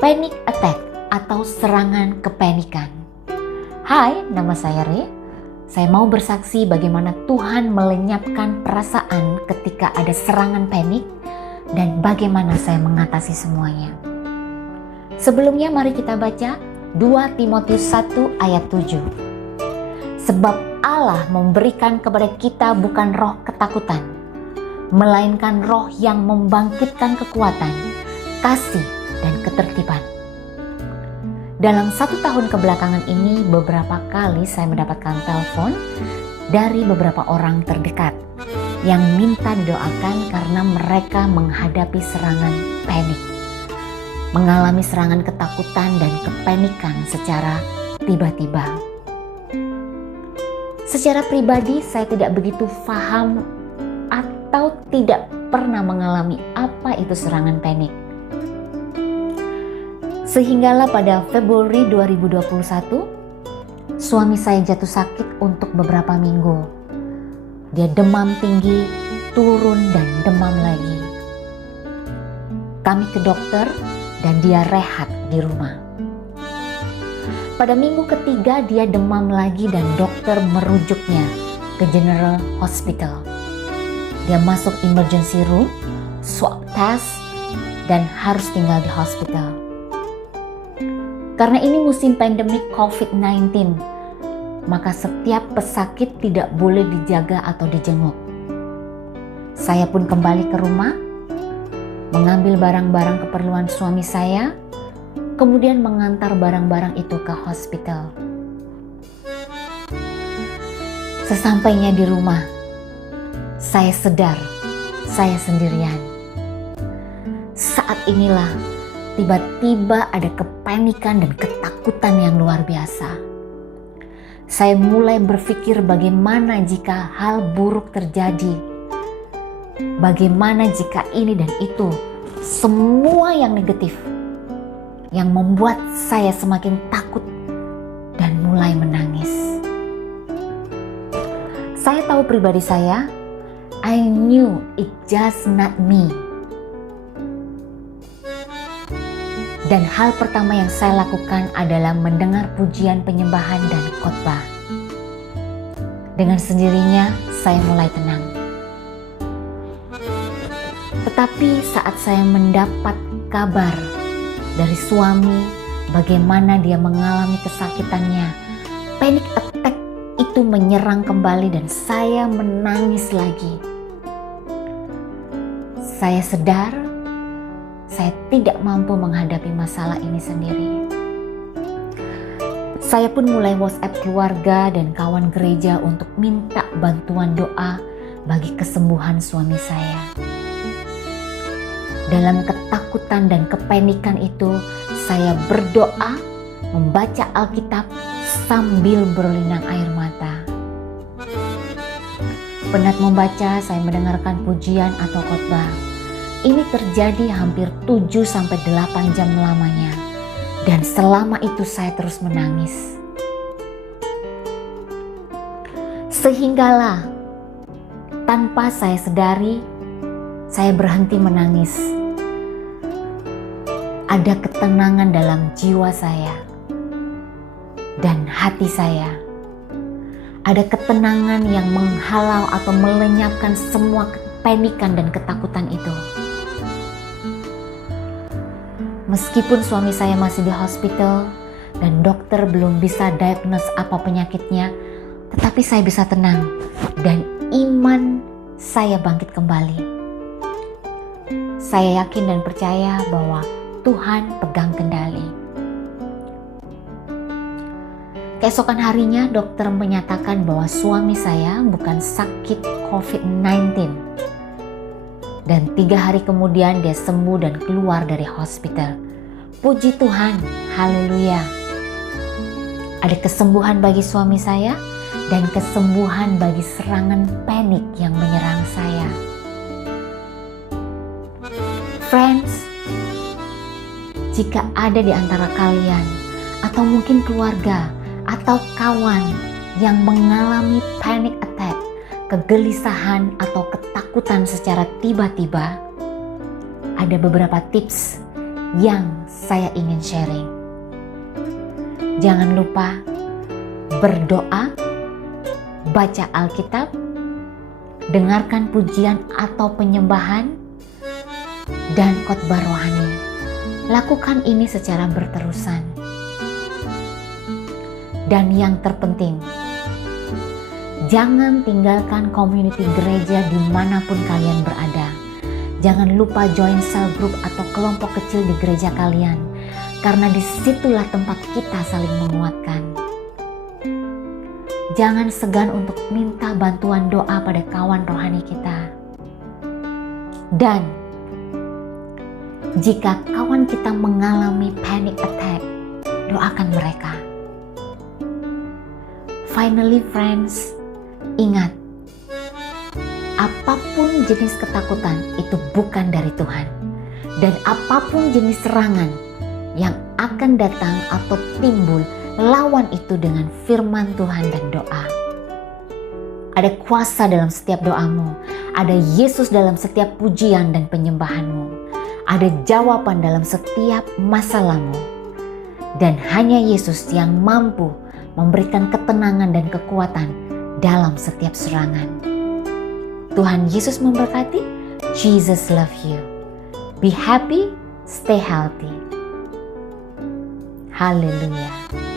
Panic attack atau serangan kepanikan. Hai, nama saya Re. Saya mau bersaksi bagaimana Tuhan melenyapkan perasaan ketika ada serangan panik dan bagaimana saya mengatasi semuanya. Sebelumnya mari kita baca 2 Timotius 1 ayat 7. Sebab Allah memberikan kepada kita bukan roh ketakutan, melainkan roh yang membangkitkan kekuatan, kasih, dan ketertiban. Dalam 1 tahun kebelakangan ini, beberapa kali saya mendapatkan telepon dari beberapa orang terdekat yang minta didoakan karena mereka menghadapi serangan panik, mengalami serangan ketakutan dan kepanikan secara tiba-tiba. Secara pribadi saya tidak begitu paham atau tidak pernah mengalami apa itu serangan panik. Sehinggalah pada Februari 2021, suami saya jatuh sakit untuk beberapa minggu. Dia demam tinggi, turun dan demam lagi. Kami ke dokter dan dia rehat di rumah. Pada minggu ketiga dia demam lagi dan dokter merujuknya ke General Hospital. Dia masuk emergency room, swab test, dan harus tinggal di hospital. Karena ini musim pandemik COVID-19, maka setiap pesakit tidak boleh dijaga atau dijenguk. Saya pun kembali ke rumah, mengambil barang-barang keperluan suami saya, kemudian mengantar barang-barang itu ke hospital. Sesampainya di rumah, saya sadar saya sendirian. Saat inilah tiba-tiba ada kepanikan dan ketakutan yang luar biasa. Saya mulai berpikir bagaimana jika hal buruk terjadi. Bagaimana jika ini dan itu, semua yang negatif, yang membuat saya semakin takut dan mulai menangis. Saya tahu pribadi saya, I knew it just not me. Dan hal pertama yang saya lakukan adalah mendengar pujian penyembahan dan khotbah. Dengan sendirinya saya mulai tenang. Tetapi saat saya mendapat kabar dari suami bagaimana dia mengalami kesakitannya, panic attack itu menyerang kembali dan saya menangis lagi. Saya sadar saya tidak mampu menghadapi masalah ini sendiri. Saya pun mulai WhatsApp keluarga dan kawan gereja untuk minta bantuan doa bagi kesembuhan suami saya. Dalam ketakutan dan kepanikan itu, saya berdoa, membaca Alkitab sambil berlinang air mata. Penat membaca, saya mendengarkan pujian atau khotbah. Ini terjadi hampir 7-8 jam lamanya. Dan selama itu saya terus menangis. Sehinggalah tanpa saya sadari, saya berhenti menangis. Ada ketenangan dalam jiwa saya dan hati saya. Ada ketenangan yang menghalau atau melenyapkan semua kepanikan dan ketakutan itu. Meskipun suami saya masih di hospital dan dokter belum bisa diagnose apa penyakitnya, tetapi saya bisa tenang dan iman saya bangkit kembali. Saya yakin dan percaya bahwa Tuhan pegang kendali. Keesokan harinya dokter menyatakan bahwa suami saya bukan sakit COVID-19. Dan 3 hari kemudian dia sembuh dan keluar dari hospital. Puji Tuhan, haleluya. Ada kesembuhan bagi suami saya dan kesembuhan bagi serangan panik yang menyerang saya. Friends, jika ada di antara kalian atau mungkin keluarga atau kawan yang mengalami panic attack, kegelisahan atau ketakutan secara tiba-tiba, ada beberapa tips yang saya ingin sharing. Jangan lupa berdoa, baca Alkitab, dengarkan pujian atau penyembahan, dan khotbah rohani. Lakukan ini secara berterusan. Dan yang terpenting, jangan tinggalkan community gereja dimanapun kalian berada. Jangan lupa join cell group atau kelompok kecil di gereja kalian, karena disitulah tempat kita saling menguatkan. Jangan segan untuk minta bantuan doa pada kawan rohani kita. Dan jika kawan kita mengalami panic attack, doakan mereka. Finally friends, ingat, apapun jenis ketakutan itu bukan dari Tuhan. Dan apapun jenis serangan yang akan datang atau timbul, lawan itu dengan firman Tuhan dan doa. Ada kuasa dalam setiap doamu. Ada Yesus dalam setiap pujian dan penyembahanmu. Ada jawaban dalam setiap masalahmu. Dan hanya Yesus yang mampu memberikan ketenangan dan kekuatan dalam setiap serangan. Tuhan Yesus memberkati. Jesus love you. Be happy, stay healthy. Haleluya.